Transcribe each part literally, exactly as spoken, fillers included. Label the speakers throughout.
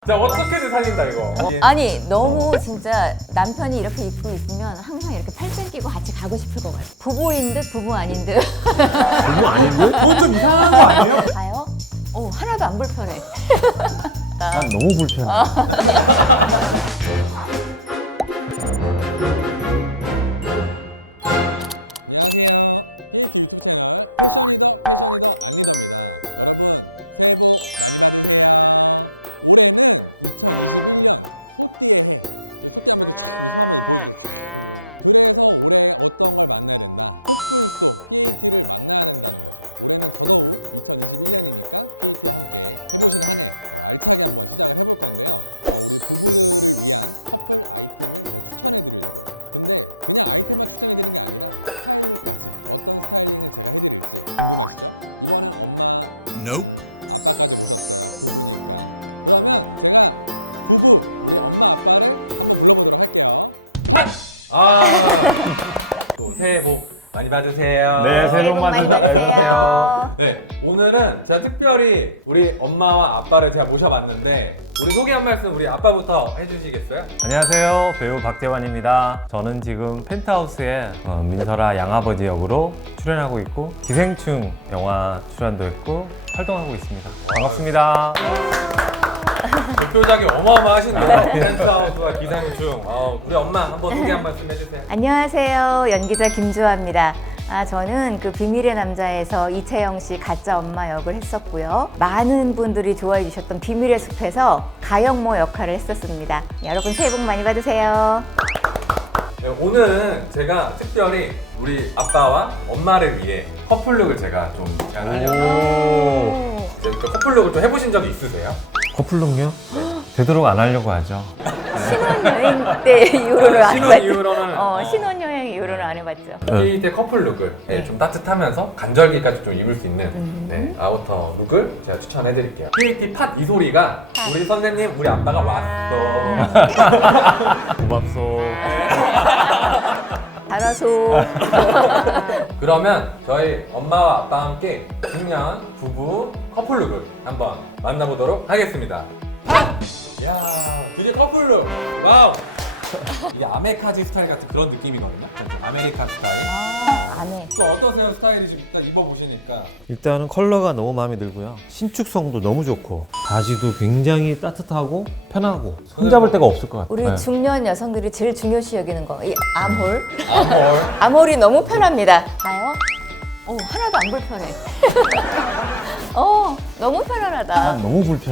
Speaker 1: 자, 어떻게든 살린다 이거. 어?
Speaker 2: 아니 너무 진짜 남편이 이렇게 입고 있으면 항상 이렇게 팔짱 끼고 같이 가고 싶을 것 같아. 부부인 듯 부부 아닌 듯.
Speaker 3: 너무 아닌데?
Speaker 1: 그건 좀 이상한 거 아니에요?
Speaker 2: 가요? 오 하나도 안 불편해.
Speaker 3: 난 너무 불편해.
Speaker 4: Nope.
Speaker 1: 아, 또 새해 복 많이 받으세요.
Speaker 3: 네, 새해 복 많이 받으세요.
Speaker 1: 네, 오늘은 제가 특별히 우리 엄마와 아빠를 제가 모셔봤는데 우리 소개 한 말씀 우리 아빠부터 해주시겠어요?
Speaker 3: 안녕하세요. 배우 박재환입니다. 저는 지금 펜트하우스에 어, 민설아 양아버지 역으로 출연하고 있고 기생충 영화 출연도 했고 활동하고 있습니다. 반갑습니다.
Speaker 1: 대표작이 어마어마하시네요. 펜트하우스와 기생충. 어, 우리 엄마 한번 소개 한 말씀 해주세요.
Speaker 2: 안녕하세요. 연기자 김주아입니다. 아, 저는 그 비밀의 남자에서 이채영 씨 가짜 엄마 역을 했었고요. 많은 분들이 좋아해 주셨던 비밀의 숲에서 가영모 역할을 했었습니다. 여러분 새해 복 많이 받으세요.
Speaker 1: 네, 오늘은 제가 특별히 우리 아빠와 엄마를 위해 커플룩을 제가 좀 제안하려고
Speaker 3: 오.
Speaker 1: 이제 그 커플룩을 좀 해보신 적이 있으세요?
Speaker 3: 커플룩요? 되도록 안 하려고 하죠.
Speaker 2: 신혼여행 때 이후로는 안
Speaker 1: 신혼
Speaker 2: 해봤죠.
Speaker 1: 이후로는
Speaker 2: 어, 신혼여행 이후로는 안 해봤죠.
Speaker 1: 이 때 커플룩을 네, 좀 따뜻하면서 간절기까지 좀 입을 수 있는 네, 아우터 룩을 제가 추천해드릴게요. 피에이티 팟 이소리가 우리 선생님, 우리 아빠가 왔어.
Speaker 3: 고맙소.
Speaker 2: 알아서.
Speaker 1: 그러면 저희 엄마와 아빠와 함께 중년 부부 커플룩을 한번 만나보도록 하겠습니다. 팟! 이야, 드디어 커플룩! 와우! 이게 아메카지 스타일 같은 그런 느낌이거든요. 아메리칸 스타일.
Speaker 2: 아, 안 해.
Speaker 1: 또 어떠세요? 스타일이 좀 일단 입어보시니까.
Speaker 3: 일단은 컬러가 너무 마음에 들고요. 신축성도 너무 좋고 바지도 굉장히 따뜻하고 편하고 손잡을 데가 없을 것 같아요.
Speaker 2: 우리
Speaker 3: 네.
Speaker 2: 중년 여성들이 제일 중요시 여기는 거, 이 암홀.
Speaker 1: 아몰.
Speaker 2: 암홀이 너무 편합니다. 가요? 어, 하나도 안 불편해. 어, 너무 편안하다.
Speaker 3: 난 너무 불편해.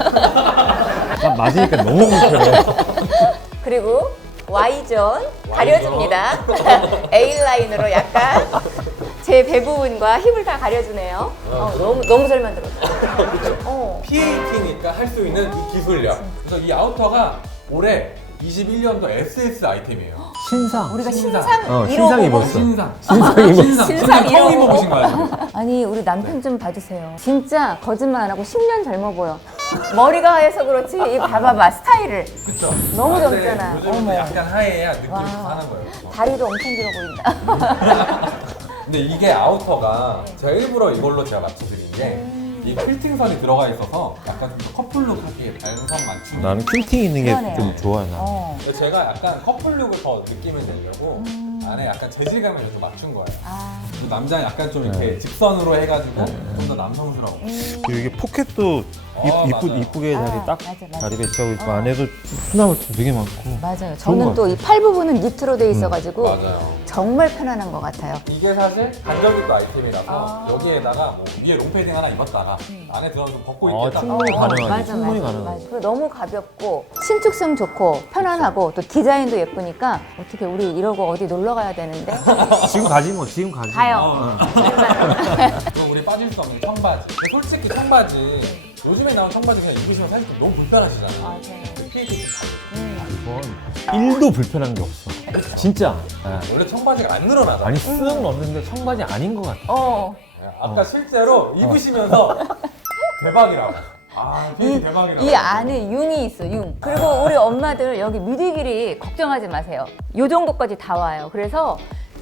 Speaker 3: 난 맞으니까 너무 불편해.
Speaker 2: 그리고 Y존 가려줍니다. A라인으로 약간 제 배 부분과 힙을 다 가려주네요. 어, 너무, 너무 잘 만들었어요.
Speaker 1: 그렇죠.
Speaker 2: 어.
Speaker 1: 피에이티니까 할 수 있는 이 기술력. 그래서 이 아우터가 올해 이십일 년도 에스에스 아이템이에요.
Speaker 3: 신상.
Speaker 2: 우리가
Speaker 1: 신상.
Speaker 2: 신상
Speaker 3: 어,
Speaker 2: 일 호
Speaker 3: 신상
Speaker 2: 보고
Speaker 3: 입었어.
Speaker 1: 신상.
Speaker 3: 신상 입었어.
Speaker 1: 신상.
Speaker 2: 신상
Speaker 1: 선생님 처음
Speaker 2: 이러고.
Speaker 1: 입어보신 거 아니에요?
Speaker 2: 아니 우리 남편 좀 봐주세요. 진짜 거짓말 안 하고 십 년 젊어 보여. 머리가 하얘서 그렇지 이 봐봐봐 스타일을.
Speaker 1: 그쵸?
Speaker 2: 너무
Speaker 1: 아, 근데
Speaker 2: 젊잖아.
Speaker 1: 요즘은
Speaker 2: 어머.
Speaker 1: 약간 하얘야 느낌이
Speaker 2: 와.
Speaker 1: 사는 거예요.
Speaker 2: 다리도 엄청 길어 보인다.
Speaker 1: 근데 이게 아우터가 제가 일부러 이걸로 제가 맞춰드린 게 이 퀼팅선이 들어가 있어서 약간 좀 더 커플룩 하기에 반성 맞춤.
Speaker 3: 나는 퀼팅 있는 게
Speaker 2: 그러네요.
Speaker 3: 좀 좋아요. 나.
Speaker 2: 어.
Speaker 1: 근데 제가 약간 커플룩을 더 느낌을 내려고 안에 약간 재질감을 좀 맞춘 거예요.
Speaker 2: 아,
Speaker 1: 그리고 남자는 약간 좀 이렇게 직선으로 해가지고 좀 더 남성스러워.
Speaker 3: 그리고 이게 포켓도 이,
Speaker 1: 어,
Speaker 3: 이쁘,
Speaker 1: 맞아요.
Speaker 3: 이쁘게
Speaker 2: 아,
Speaker 3: 자리 딱
Speaker 2: 맞아, 맞아.
Speaker 3: 자리 배치하고 있고
Speaker 2: 어.
Speaker 3: 안에도 수납을 되게 많고.
Speaker 2: 맞아요.
Speaker 3: 좋은
Speaker 2: 저는
Speaker 3: 것
Speaker 2: 또 이 팔 부분은 니트로 돼 있어가지고
Speaker 1: 맞아요.
Speaker 2: 정말 편안한 것 같아요.
Speaker 1: 이게 사실 간절기도 아이템이라서
Speaker 2: 아.
Speaker 1: 여기에다가 뭐 위에 롱패딩 하나 입었다가 안에 들어가서 좀 벗고
Speaker 3: 어,
Speaker 1: 입겠다.
Speaker 3: 충분히 가능하지.
Speaker 2: 맞아,
Speaker 3: 충분히
Speaker 2: 맞아,
Speaker 3: 가능하지.
Speaker 2: 맞아. 그리고 너무 가볍고 신축성 좋고 편안하고 또 디자인도 예쁘니까 어떻게 우리 이러고 어디 놀러 가야 되는데
Speaker 3: 지금 가지 뭐 지금 가지.
Speaker 2: 가요.
Speaker 1: 어. 그럼 우리 빠질 수 없는 청바지. 근데 솔직히 청바지 요즘에 나온 청바지 그냥 입으시면 사실 너무 불편하시잖아요.
Speaker 2: 맞아요.
Speaker 1: 피에이티
Speaker 3: 이건 일도 불편한 게 없어. 진짜. 예.
Speaker 1: 원래 청바지가 안 늘어나잖아.
Speaker 3: 아니 쓱 넣는데 청바지 아닌 것 같아.
Speaker 2: 어.
Speaker 1: 아까 실제로 입으시면서 대박이라고. 아, 피에이티
Speaker 2: 이,
Speaker 1: 대박이라고.
Speaker 2: 이 안에 융이 있어, 융. 그리고 우리 엄마들 여기 미디 길이 걱정하지 마세요. 요 정도까지 다 와요. 그래서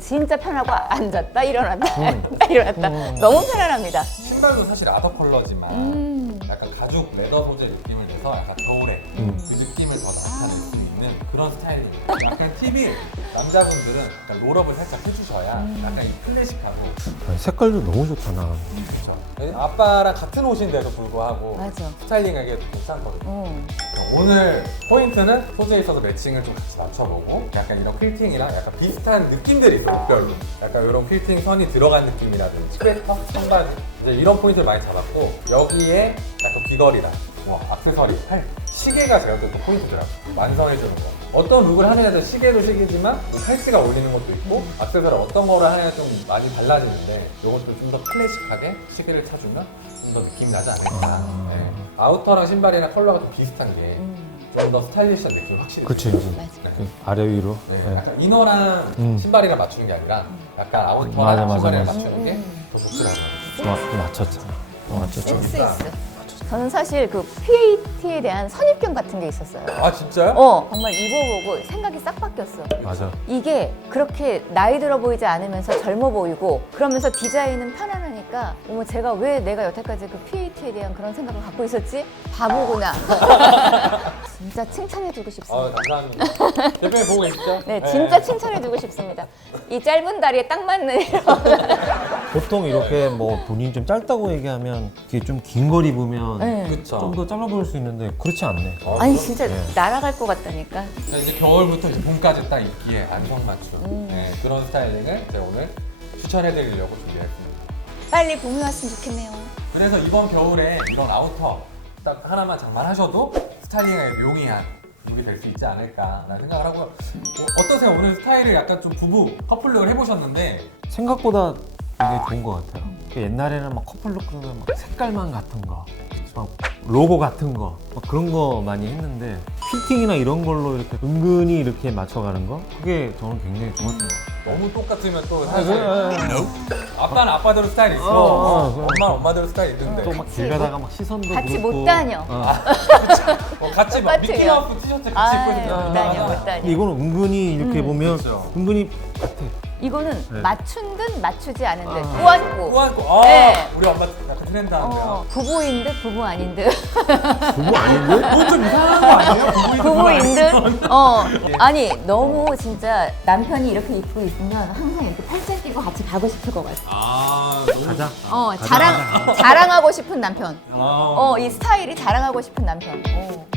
Speaker 2: 진짜 편하고 앉았다 일어났다
Speaker 3: 음.
Speaker 2: 앉았다 일어났다
Speaker 3: 음.
Speaker 2: 너무 편안합니다.
Speaker 1: 신발도 사실 아더 컬러지만
Speaker 2: 음.
Speaker 1: 약간 가죽 레더 소재 느낌을 내서 약간 겨울에
Speaker 3: 음.
Speaker 1: 그 느낌을 더 나타낼 수 있는 그런 스타일링. 약간 팁이 남자분들은 약간 롤업을 살짝 해주셔야 약간 이 클래식하고
Speaker 3: 아니, 색깔도 너무 좋다 나.
Speaker 1: 그렇죠. 아빠랑 같은 옷인데도 불구하고
Speaker 2: 맞아.
Speaker 1: 스타일링하기 괜찮거든요.
Speaker 2: 어.
Speaker 1: 오늘 포인트는 소재에 있어서 매칭을 좀 같이 맞춰보고 약간 이런 퀼팅이랑 약간 비슷한 느낌들이 있어요. 옷별로. 약간 이런 퀼팅 선이 들어간 느낌이라든지 스웨터, 청바지 이제 이런 포인트를 많이 잡았고 여기에 약간 귀걸이랑 뭐 액세서리, 팔, 시계가 제가 또 포인트더라고요. 완성해주는 거. 어떤 룩을 하느냐에 시계도 시계지만 뭐 팔찌가 어울리는 것도 있고 액세서리 어떤 거를 하느냐 좀 많이 달라지는데 이것도 좀 더 클래식하게 시계를 차주면 좀 더 느낌이 나지 않을까. 네. 아우터랑 신발이랑 컬러가 좀 비슷한 게 좀 더 스타일리시한 느낌이 확실히
Speaker 3: 그치,
Speaker 1: 있어요.
Speaker 3: 그치.
Speaker 2: 맞아.
Speaker 1: 네.
Speaker 3: 아래 위로.
Speaker 1: 네,
Speaker 3: 네.
Speaker 1: 약간 이너랑
Speaker 3: 음.
Speaker 1: 신발이랑 맞추는 게 아니라 약간 아우터랑
Speaker 3: 맞아, 맞아,
Speaker 1: 신발이랑
Speaker 3: 맞아.
Speaker 1: 맞추는 게
Speaker 2: 음,
Speaker 1: 더 독특하고
Speaker 3: 좀, 마- 좀 맞췄잖아. 어, 맞췄죠.
Speaker 2: 센스 있어. 저는 사실 그 피에이티에 대한 선입견 같은 게 있었어요.
Speaker 1: 아 진짜요?
Speaker 2: 어, 정말 입어보고 생각이 싹 바뀌었어.
Speaker 3: 맞아.
Speaker 2: 이게 그렇게 나이 들어 보이지 않으면서 젊어 보이고 그러면서 디자인은 편안하니까 어머 제가 왜 내가 여태까지 그 피에이티에 대한 그런 생각을 갖고 있었지? 바보구나. 진짜 칭찬해주고
Speaker 1: 아
Speaker 2: 싶습니다.
Speaker 1: 감사합니다. 대표님 보고 계시죠?
Speaker 2: 네, 진짜 칭찬해주고 싶습니다. 이 짧은 다리에 딱 맞는 이런.
Speaker 3: 보통 이렇게 뭐 본인이 좀 짧다고 얘기하면 이게 좀 긴 걸 입으면
Speaker 2: 네.
Speaker 1: 그쵸.
Speaker 3: 좀 더 짧아 보일 수 있는데 그렇지 않네.
Speaker 1: 어,
Speaker 2: 아니
Speaker 1: 그럼?
Speaker 2: 진짜
Speaker 3: 네.
Speaker 2: 날아갈 것 같다니까.
Speaker 1: 자, 이제 겨울부터 이제 봄까지 딱 입기에 안성맞춤
Speaker 2: 음.
Speaker 1: 네, 그런 스타일링을 제가 오늘 추천해드리려고 준비했습니다.
Speaker 2: 빨리 봄이 왔으면 좋겠네요.
Speaker 1: 그래서 이번 겨울에 이런 아우터 딱 하나만 장만하셔도 스타일링에 용이한 룩이 될 수 있지 않을까라는 생각을 하고요. 어, 어떠세요? 오늘 스타일을 약간 좀 부부 커플룩을 해보셨는데
Speaker 3: 생각보다 되게 좋은 것 같아요. 그 옛날에는 막 커플룩 그러면 막 색깔만 같은 거, 막 로고 같은 거, 막 그런 거 많이 했는데 피팅이나 이런 걸로 이렇게 은근히 이렇게 맞춰가는 거 그게 저는 굉장히 좋았던 것 같아요.
Speaker 1: 너무 똑같으면 또
Speaker 3: 아,
Speaker 1: 사실 아빠는 아빠대로 스타일이 있어.
Speaker 3: 어, 어, 그럼.
Speaker 1: 엄마는 엄마대로 스타일이 있는데
Speaker 3: 또 막 길 가다가 막 시선도
Speaker 2: 같이
Speaker 3: 그렇고.
Speaker 2: 못 다녀.
Speaker 3: 어.
Speaker 1: 어, 같이 막
Speaker 2: 똑같으면.
Speaker 1: 미키마우스 티셔츠 같이 입고
Speaker 2: 아유,
Speaker 1: 있는
Speaker 2: 못 다녀, 못 다녀.
Speaker 3: 이거는 은근히 이렇게
Speaker 2: 음.
Speaker 3: 보면
Speaker 1: 그렇죠.
Speaker 3: 은근히 같아.
Speaker 2: 이거는
Speaker 3: 네.
Speaker 2: 맞춘 듯 맞추지 않은 듯
Speaker 3: 아.
Speaker 2: 꾸안꾸.
Speaker 1: 꾸안꾸. 아,
Speaker 2: 네.
Speaker 1: 우리 엄마 약간 트렌드 하는데요.
Speaker 2: 어, 부부인 듯 부부 아닌 듯.
Speaker 3: 부부 아닌데?
Speaker 1: 그건 좀 이상한 거 아니에요?
Speaker 2: 부부인 듯. 어. 아니 너무 진짜 남편이 이렇게 입고 있으면 항상 이렇게 팔짱 끼고 같이 가고 싶을 것 같아.
Speaker 1: 아, 너무
Speaker 3: 가자.
Speaker 2: 어
Speaker 3: 가자,
Speaker 2: 자랑 자랑하고 싶은 남편.
Speaker 1: 아,
Speaker 2: 어 이 스타일이 자랑하고 싶은 남편. 어.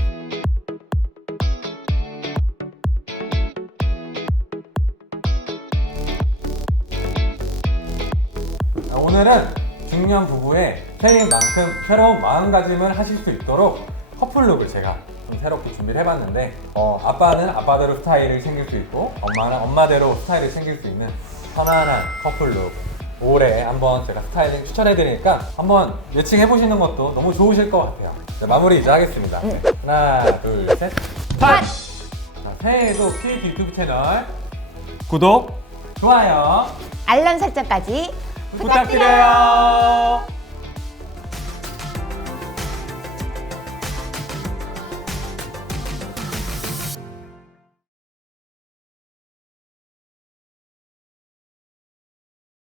Speaker 1: 아, 오늘은 중년 부부의 새해만큼 새로운 마음가짐을 하실 수 있도록 커플룩을 제가 좀 새롭게 준비를 해봤는데 어, 아빠는 아빠대로 스타일을 챙길 수 있고 엄마는 엄마대로 스타일을 챙길 수 있는 편안한 커플룩 올해 한번 제가 스타일링 추천해드리니까 한번 예측해보시는 것도 너무 좋으실 것 같아요. 자, 마무리 이제 하겠습니다.
Speaker 2: 응.
Speaker 1: 하나, 둘, 셋,
Speaker 2: 팟!
Speaker 1: 자, 새해에도 피에이티 유튜브 채널
Speaker 3: 구독.
Speaker 1: 좋아요
Speaker 2: 알람 설정까지
Speaker 1: 부탁드려요.